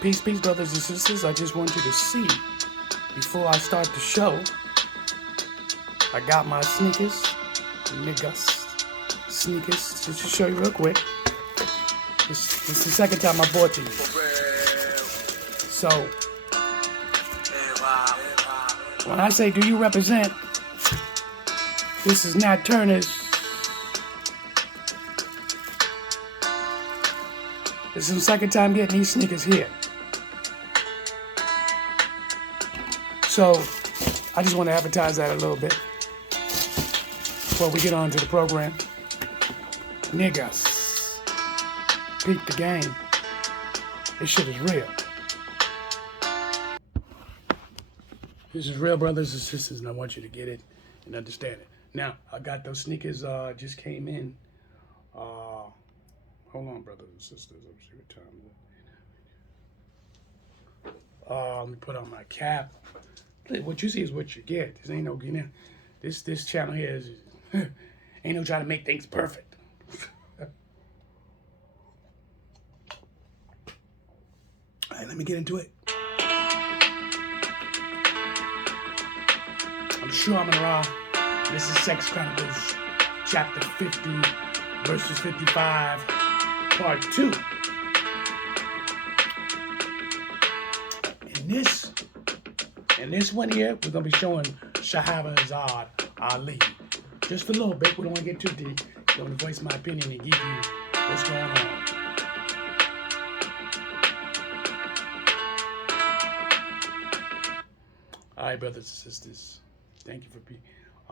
Peace, peace, brothers and sisters. I just want you to see, before I start the show, I got my sneakers, niggas, sneakers, just to show you real quick. This is the second time I bought these. So, when I say, do you represent, this is Nat Turner's. This is the second time getting these sneakers here. So, I just want to advertise that a little bit before we get on to the program. Niggas, peep the game. This shit is real. This is real, brothers and sisters, and I want you to get it and understand it. Now, I got those sneakers, just came in. Hold on, brothers and sisters. Let me see what time it is. Let me put on my cap. What you see is what you get. This ain't no, this channel here is ain't no trying to make things perfect. All right, let me get into it. I'm sure I'm gonna rock. This is Chronicles, chapter 50, verses 55, part 2. In this one here, we're gonna be showing Shahrazad Ali. Just a little bit. We don't want to get too deep. I'm gonna voice my opinion and give you what's going on. All right, brothers and sisters. Thank you for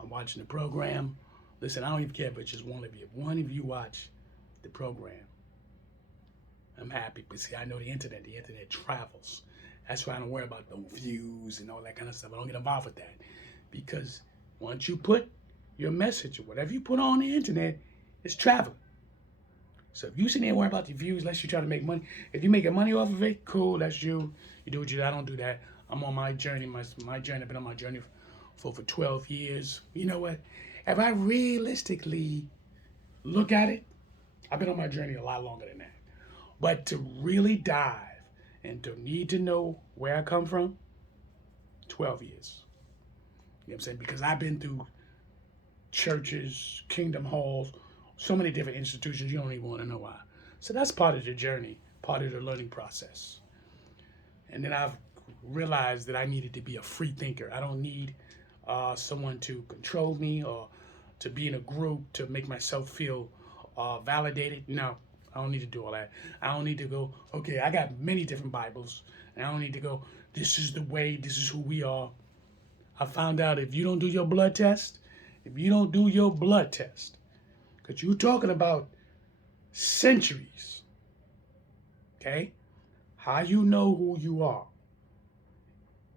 watching the program. Listen, I don't even care if it's just one of you. If one of you watch the program, I'm happy. But see, I know the internet travels. That's why I don't worry about the views and all that kind of stuff. I don't get involved with that. Because once you put your message or whatever you put on the internet, it's traveling. So if you sit there and worry about the views, unless you try to make money. If you're making money off of it, cool, that's you. You do what you do. I don't do that. I'm on my journey. My journey, I've been on my journey for 12 years. You know what? If I realistically look at it, I've been on my journey a lot longer than that. But to really dive and to need to know where I come from, 12 years. You know what I'm saying? Because I've been through churches, kingdom halls, so many different institutions, you don't even want to know why. So that's part of the journey, part of the learning process. And then I've realized that I needed to be a free thinker. I don't need someone to control me or to be in a group to make myself feel validated. No, I don't need to do all that. I don't need to go, okay, I got many different Bibles, and I don't need to go, this is the way, this is who we are. I found out if you don't do your blood test, because you're talking about centuries, okay? How you know who you are?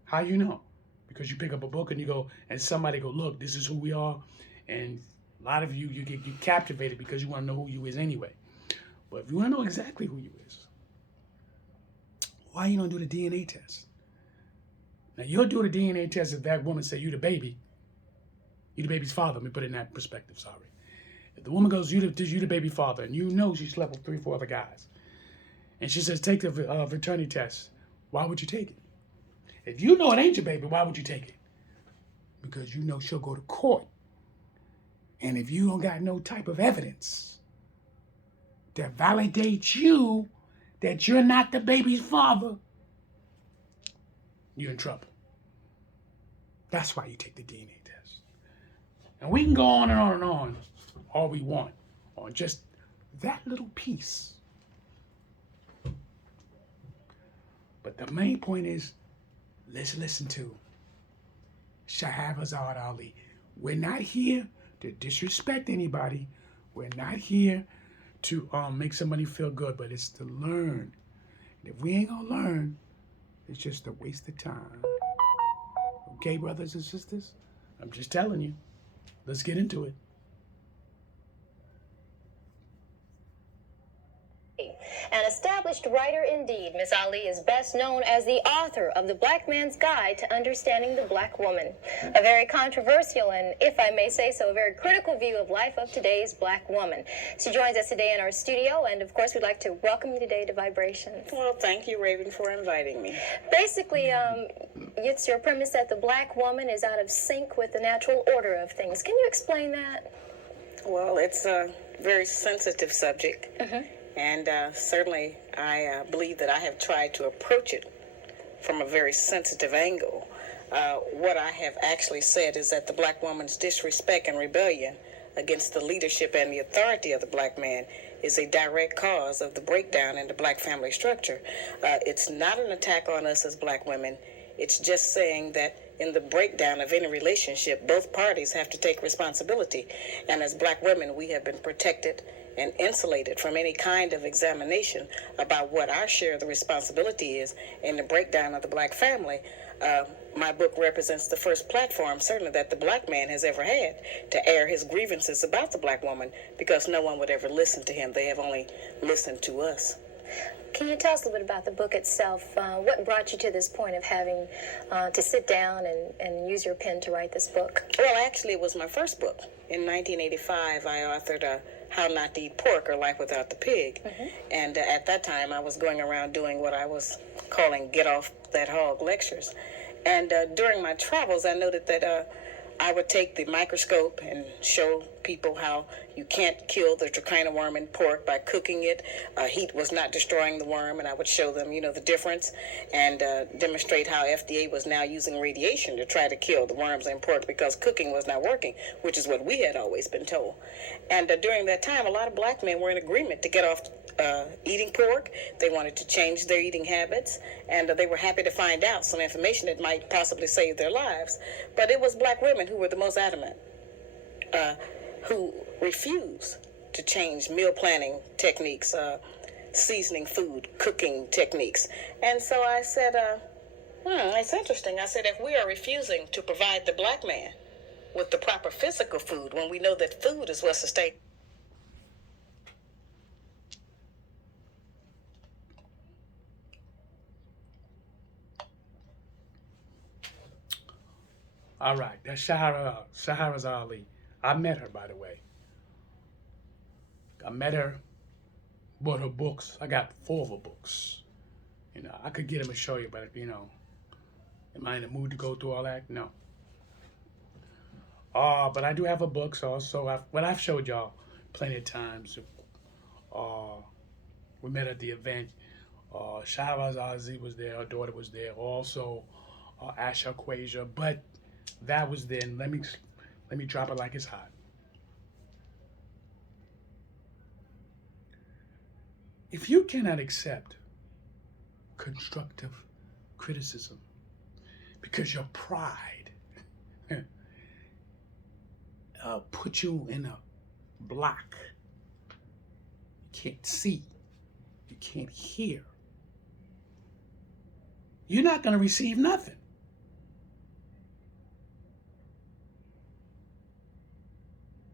How you know? Because you pick up a book and you go, and somebody go, look, this is who we are. And a lot of you get captivated because you want to know who you is anyway. But if you want to know exactly who you is, why you don't do the DNA test? Now, you'll do the DNA test if that woman say you the baby. You the baby's father. Let me put it in that perspective, sorry. If the woman goes, you the baby father, and you know she slept with 3, 4 other guys, and she says, take the paternity test, why would you take it? If you know it ain't your baby, why would you take it? Because you know she'll go to court. And if you don't got no type of evidence that validates you that you're not the baby's father, you're in trouble. That's why you take the DNA test. And we can go on and on and on all we want on just that little piece. But the main point is, let's listen to Shahrazad Ali. We're not here to disrespect anybody. We're not here to make somebody feel good, but it's to learn. And if we ain't gonna learn, it's just a waste of time. Okay, brothers and sisters? I'm just telling you. Let's get into it. And establish accomplished writer indeed, Miss Ali is best known as the author of The Black Man's Guide to Understanding the Black Woman, a very controversial and, if I may say so, a very critical view of life of today's black woman. She joins us today in our studio, and of course we'd like to welcome you today to Vibrations. Well, thank you, Raven, for inviting me. Basically, it's your premise that the black woman is out of sync with the natural order of things. Can you explain that? Well, it's a very sensitive subject, and certainly I believe that I have tried to approach it from a very sensitive angle. What I have actually said is that the black woman's disrespect and rebellion against the leadership and the authority of the black man is a direct cause of the breakdown in the black family structure. It's not an attack on us as black women. It's just saying that in the breakdown of any relationship, both parties have to take responsibility. And as black women, we have been protected and insulated from any kind of examination about what our share of the responsibility is in the breakdown of the black family. My book represents the first platform, certainly, that the black man has ever had to air his grievances about the black woman, because no one would ever listen to him. They have only listened to us. Can you tell us a little bit about the book itself? What brought you to this point of having to sit down and use your pen to write this book? Well, actually, it was my first book. In 1985, I authored How Not to Eat Pork or Life Without the Pig. And at that time, I was going around doing what I was calling Get Off That Hog lectures. And during my travels, I noted that I would take the microscope and show people how you can't kill the trichina worm in pork by cooking it. Heat was not destroying the worm, and I would show them, the difference, and demonstrate how FDA was now using radiation to try to kill the worms in pork because cooking was not working, which is what we had always been told. And during that time, a lot of black men were in agreement to get off eating pork. They wanted to change their eating habits, and they were happy to find out some information that might possibly save their lives. But it was black women who were the most adamant, who refused to change meal planning techniques, seasoning food, cooking techniques. And so I said, that's interesting. I said, if we are refusing to provide the black man with the proper physical food, when we know that food is what sustains. All right, that's Shahrazad Ali. I met her, by the way. I met her, bought her books. I got 4 of her books. I could get them and show you, but am I in the mood to go through all that? No. But I do have her books also. I've showed y'all plenty of times. We met at the event. Shahrazad Ali was there. Her daughter was there. Also, Asha Quasia. But that was then. Let me drop it like it's hot. If you cannot accept constructive criticism because your pride put you in a block, you can't see, you can't hear, you're not going to receive nothing.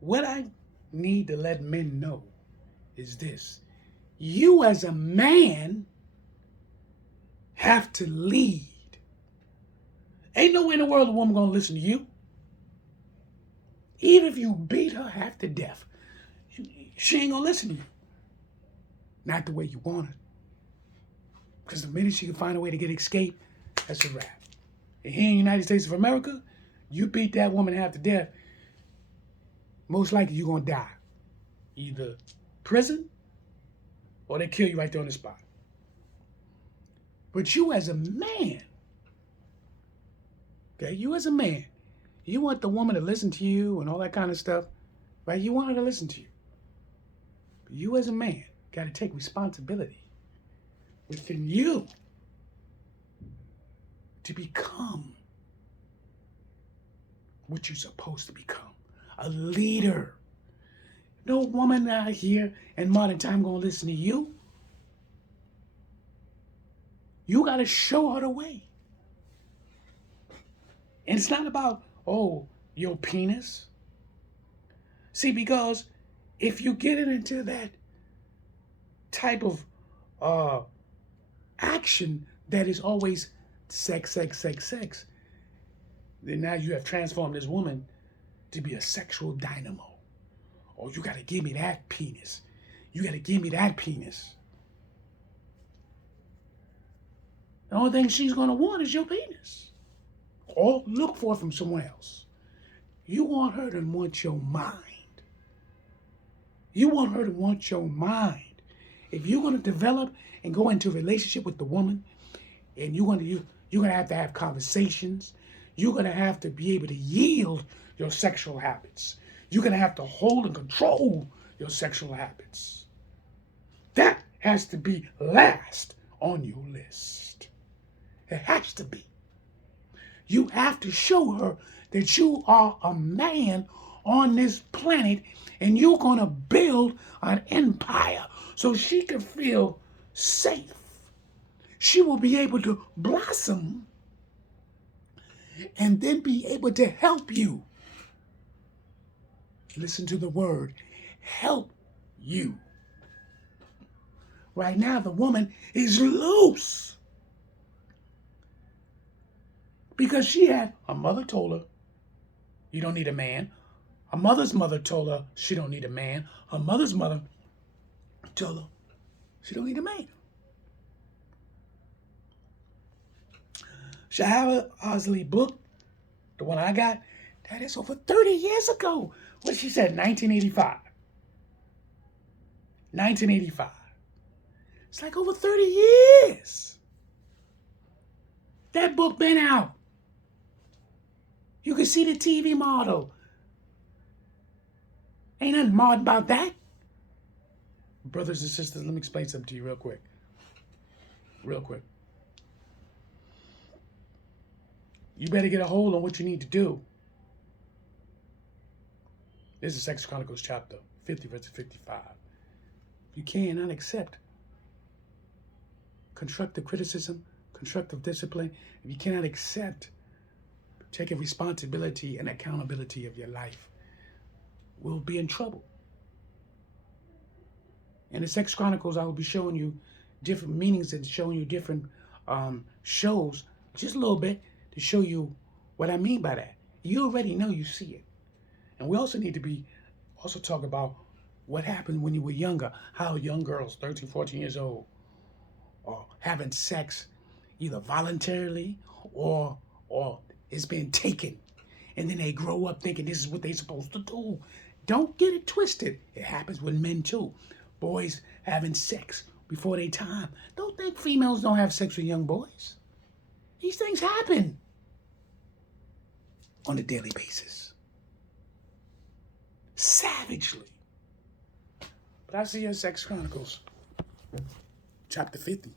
What I need to let men know is this. You as a man have to lead. Ain't no way in the world a woman gonna listen to you. Even if you beat her half to death, she ain't gonna listen to you. Not the way you want it. Because the minute she can find a way to get escape, that's a wrap. And here in the United States of America, you beat that woman half to death, most likely you're going to die. Either prison or they kill you right there on the spot. But you as a man, okay, you as a man, you want the woman to listen to you and all that kind of stuff, right? You want her to listen to you. But you as a man got to take responsibility within you to become what you're supposed to become. A leader. No woman out here in modern time gonna listen to you. You gotta show her the way. And it's not about, your penis. See, because if you get it into that type of action that is always sex, sex, sex, sex. Then now you have transformed this woman to be a sexual dynamo. Oh, you gotta give me that penis. You gotta give me that penis. The only thing she's gonna want is your penis. Or look for it from someone else. You want her to want your mind. You want her to want your mind. If you're gonna develop and go into a relationship with the woman, and you're gonna have to have conversations. You're gonna have to be able to yield your sexual habits. You're gonna have to hold and control your sexual habits. That has to be last on your list. It has to be. You have to show her that you are a man on this planet and you're going to build an empire so she can feel safe. She will be able to blossom and then be able to help you. Listen to the word, help you. Right now, the woman is loose because her mother told her, you don't need a man. Her mother's mother told her she don't need a man. Her mother's mother told her she don't need a man. Shahara Osley book, the one I got, that is over 30 years ago. What she said, 1985. 1985. It's like over 30 years. That book been out. You can see the TV model. Ain't nothing mod about that. Brothers and sisters, let me explain something to you real quick. Real quick. You better get a hold on what you need to do. This is Sex Chronicles chapter 50 verse 55. You cannot accept constructive criticism, constructive discipline. If you cannot accept taking responsibility and accountability of your life, we'll be in trouble. In the Sex Chronicles, I will be showing you different meanings and showing you different shows, just a little bit, to show you what I mean by that. You already know, you see it. And we also need to also talk about what happened when you were younger, how young girls, 13, 14 years old, are having sex either voluntarily or it's being taken. And then they grow up thinking this is what they're supposed to do. Don't get it twisted. It happens with men too. Boys having sex before their time. Don't think females don't have sex with young boys. These things happen on a daily basis. Savagely. But I see your Sex Chronicles, chapter 50.